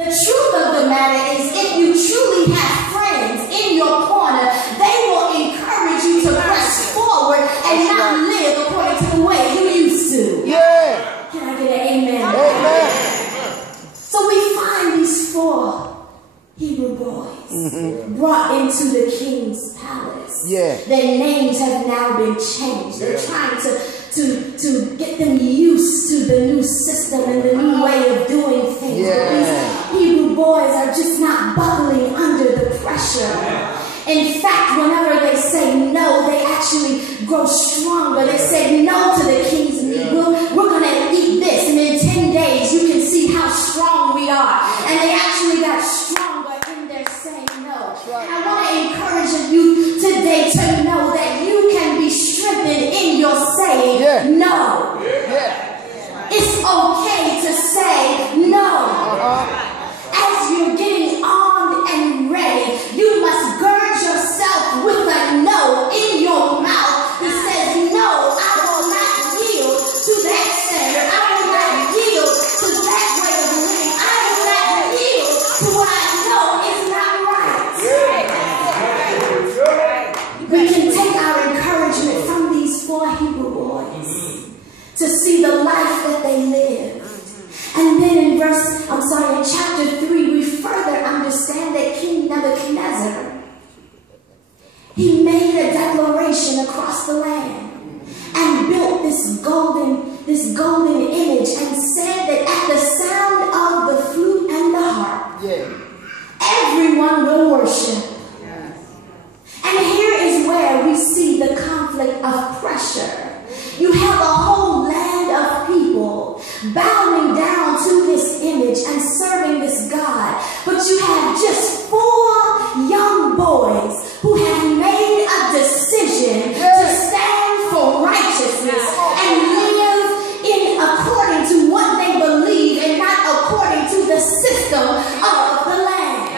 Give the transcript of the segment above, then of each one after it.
The truth of the matter is, if you truly have friends in your corner, they will encourage you to press forward and not live according to the way you used to. Yeah. Can I get an amen? Amen. So we find these 4 Hebrew boys brought into the king's palace. Yeah. Their names have now been changed. They're trying to get them used to the new system and the new way of doing things. Yeah. These Hebrew boys are just not buckling under the pressure. In fact, whenever they say no, they actually grow stronger. They say no to the king's meat. We're going to eat this, and in 10 days you can see how strong we are. And they actually got stronger in their saying no. I want to encourage you today to know that you can be strengthened in your saying no. It's okay to say no. As you're getting armed and ready, you must gird yourself with a no in your mouth that says, no, I will not yield to that standard. I will not yield to that way of living. I will not yield to what I know is not right. We can take our encouragement from these 4 Hebrew boys to see the life that they lived. And then in chapter 3, we further understand that King Nebuchadnezzar, he made a declaration across the land and built this golden image and said that at the sound of the flute and the harp, everyone will worship. And here is where we see the conflict of pressure. You have a whole land of people bowing down to this image and serving this God. But you have just 4 young boys who have made a decision to stand for righteousness and live in according to what they believe and not according to the system of the land.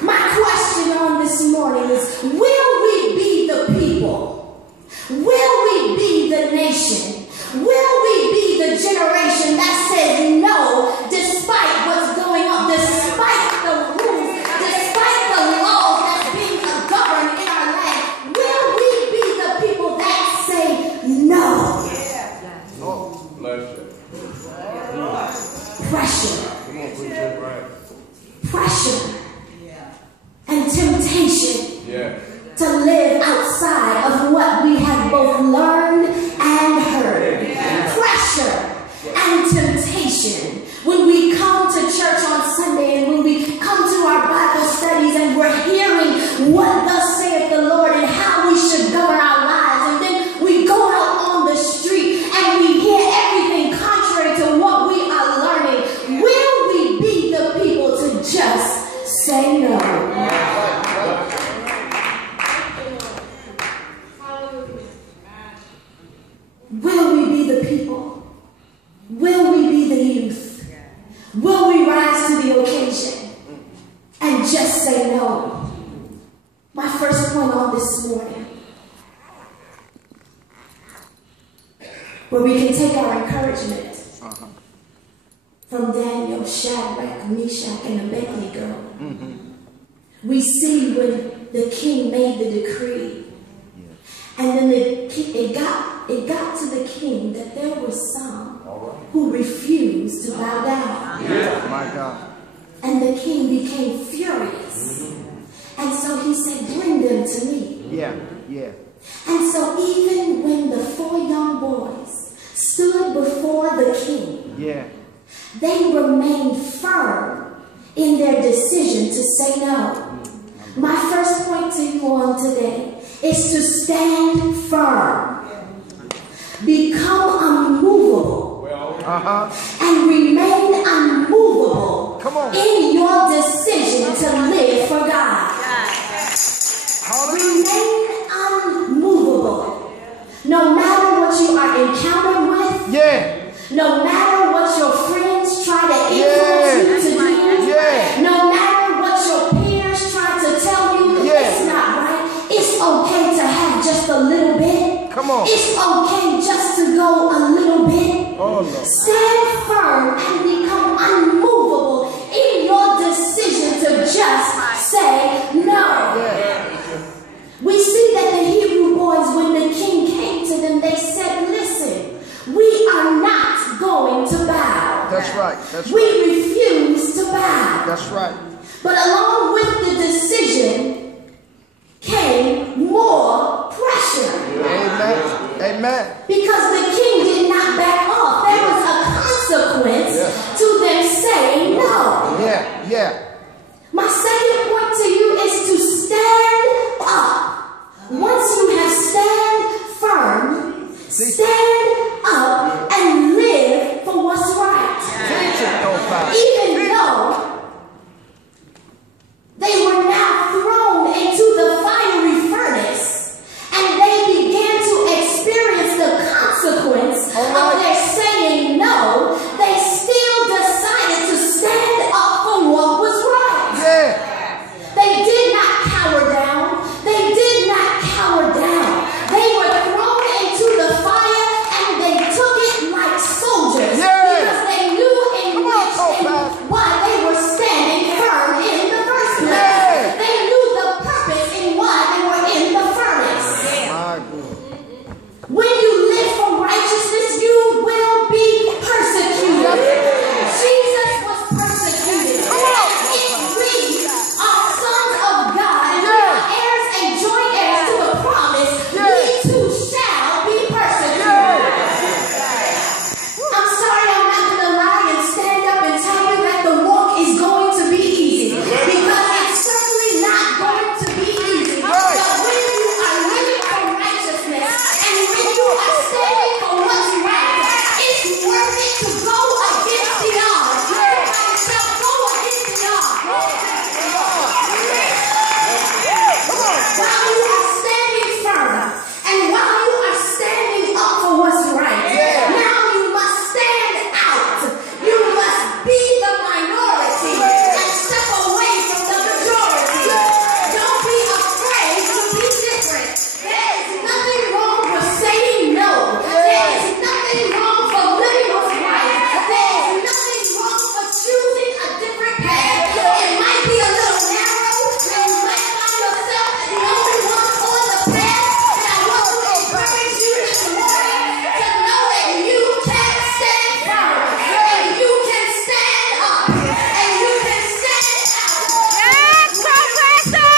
My question on this morning is, will we be the people? Will we be the nation? Will we be the generation that says no despite what's going on, despite the rules, despite the laws that's being governed in our land? Will we be the people that say no? Pressure and temptation to live outside of what we have both learned and heard. Pressure and temptation. When we come to church on Sunday and when we come to our Bible studies and we're hearing what thus saith the Lord and how we should govern our lives, and then we go out on the street and we hear everything contrary to what we are learning, will we be the people to just say no? Will we be the people? Will we be the youth? Will we rise to the occasion and just say no? My first point on this morning, where we can take our encouragement from Daniel, Shadrach, Meshach, and Abednego. We see when the king made the decree, and then it got to the king that there were some who refused to bow down. My God. And the king became furious. And so he said, bring them to me. And so even when the 4 young boys stood before the king, they remained firm in their decision to say no. My first point to you on today is to stand firm. Become unmovable and remain unmovable in your decision to live for God. Remain unmovable. No matter what you are encountered with, no matter what your friends try to influence you to do, no matter what your peers try to tell you, it's not right. It's okay to have just a little bit. It's okay just to go a little bit. Stand firm and become That's right. That's We right. refuse to bow. That's right. But along with the decision came more pressure. Amen. Amen. Because the king did not back off. There was a consequence to them saying no. Yeah. Yeah. My second point to you is to stand up. Once you have stand firm, stand up and live for what's right. Even though they were now thrown into the fiery furnace and they began to experience the consequence of their saying no, they still decided to stand up for what was right. Yeah. They did not cower down. They did not cower down. They were thrown into the fire and they took it like soldiers. Yeah. Because they knew in which and why they were standing firm in the first place. Yeah. They knew the purpose in why they were in the furnace. My God. When you live for righteousness, you will be persecuted. Jesus was persecuted. If we are sons of God and we are heirs and joint heirs to the promise, we too shall be persecuted. I'm sorry, I'm not going to lie and stand up and tell you that the walk is going to be easy. Because it's certainly not going to be easy. But when you are living for righteousness and when you are standing for what's right, it's worth it to go against the odds. Everybody shall go against the odds. While you are standing firm and while you are standing up for what's right, now you must stand out. You must be the minority and step away from the majority. Don't be afraid to be different. There is nothing wrong with saying no. There is nothing wrong for living what's right. There is nothing wrong for choosing a different path. It might be a little narrow and you might find yourself the only one on the path. And I want to encourage you this morning to know that you can stand firm and you can stand up and you can stand out. Yes, Professor!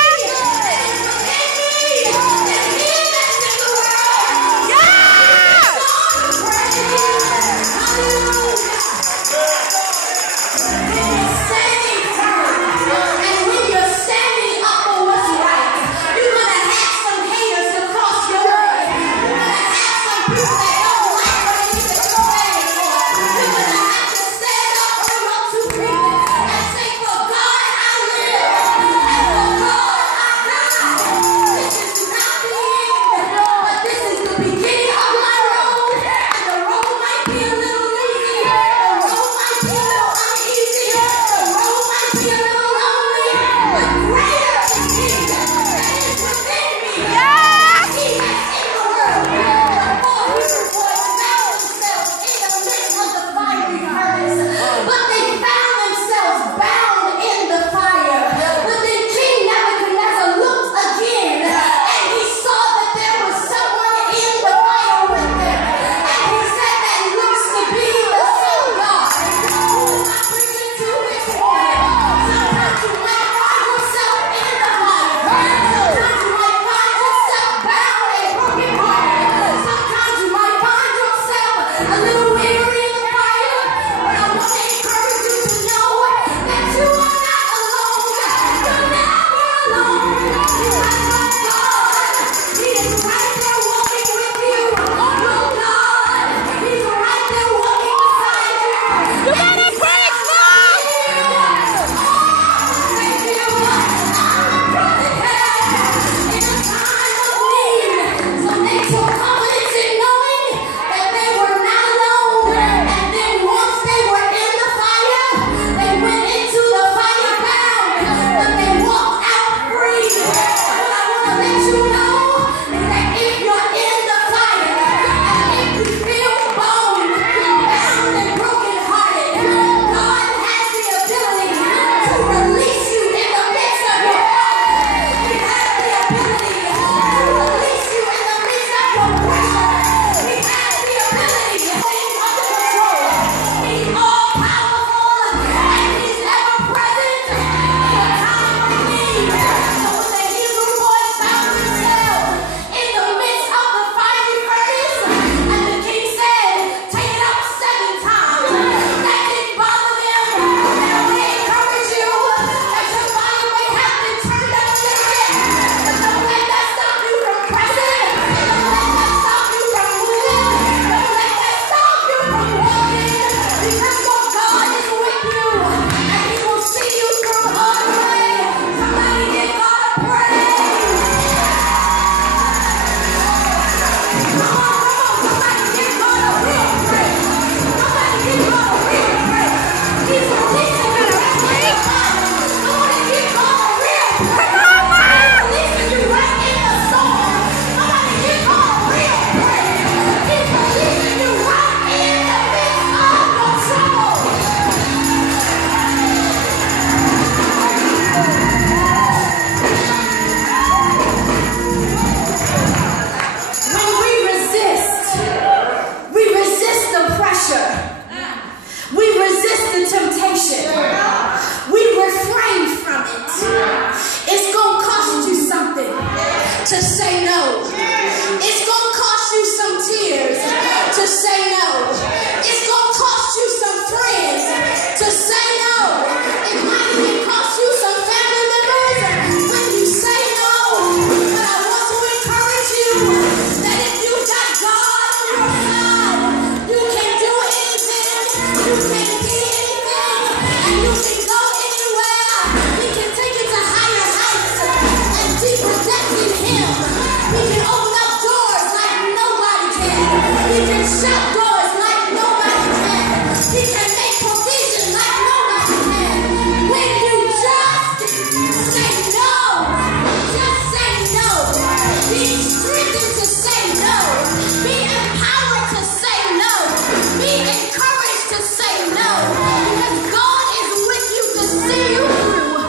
because God is with you to see you through.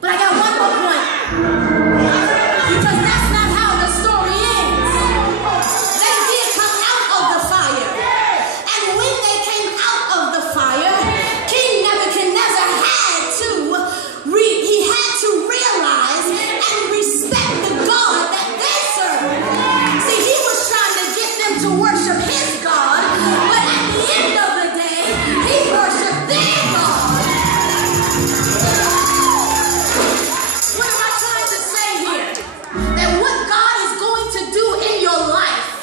But I got one more point, because that's not how the story ends. They did come out of the fire, and when they came out of the fire, King Nebuchadnezzar had to realize and respect the God that they serve. See, he was trying to get them to worship his God, but at the end of the day, he worshiped their God. What am I trying to say here? That what God is going to do in your life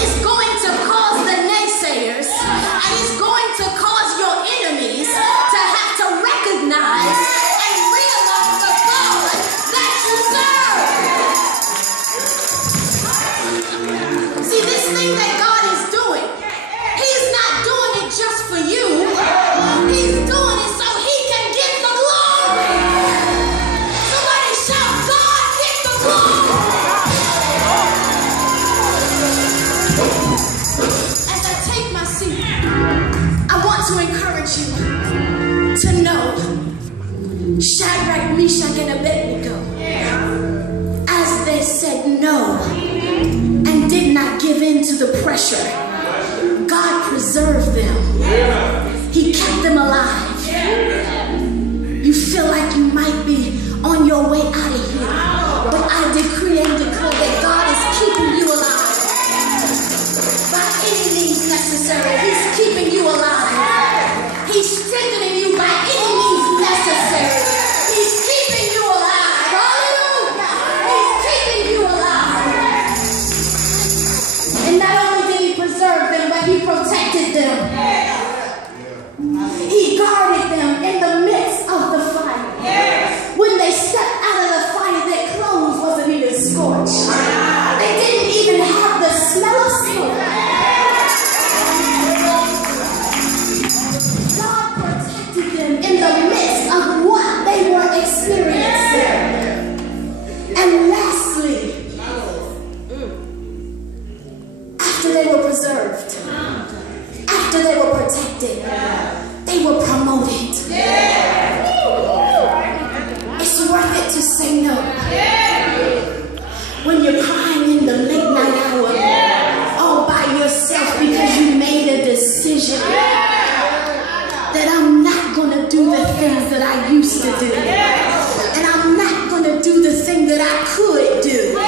is going to cause the naysayers, and it's going to cause your enemies to have to recognize and realize the God that you serve. See, this thing that God is doing, he's not doing it just for you. He's doing it so he can get the glory. Somebody shout, God, get the glory. As I take my seat, I want to encourage you to know Shadrach, Meshach, and Abednego, as they said no and did not give in to the pressure, God preserved them. He kept them alive. You feel like you might be on your way out of here, but I decree and declare that God is keeping you alive. By any means necessary, he's keeping you alive. He's strengthening you by any means necessary. He's keeping you alive. Hallelujah. He's keeping you alive. And not only did he preserve them, but he protected them. He guarded them in the midst of the fire. When they stepped out of the fire, their clothes wasn't even scorched. They didn't even have the smell of smoke. God protected them in the midst of what they were experiencing. And lastly, after they were preserved, after they were protected, they were promoted. It's worth it to say no. When you're crying in the late night hour, all by yourself because you made a decision that I'm not going to do the things that I used to do. And I'm not going to do the thing that I could do.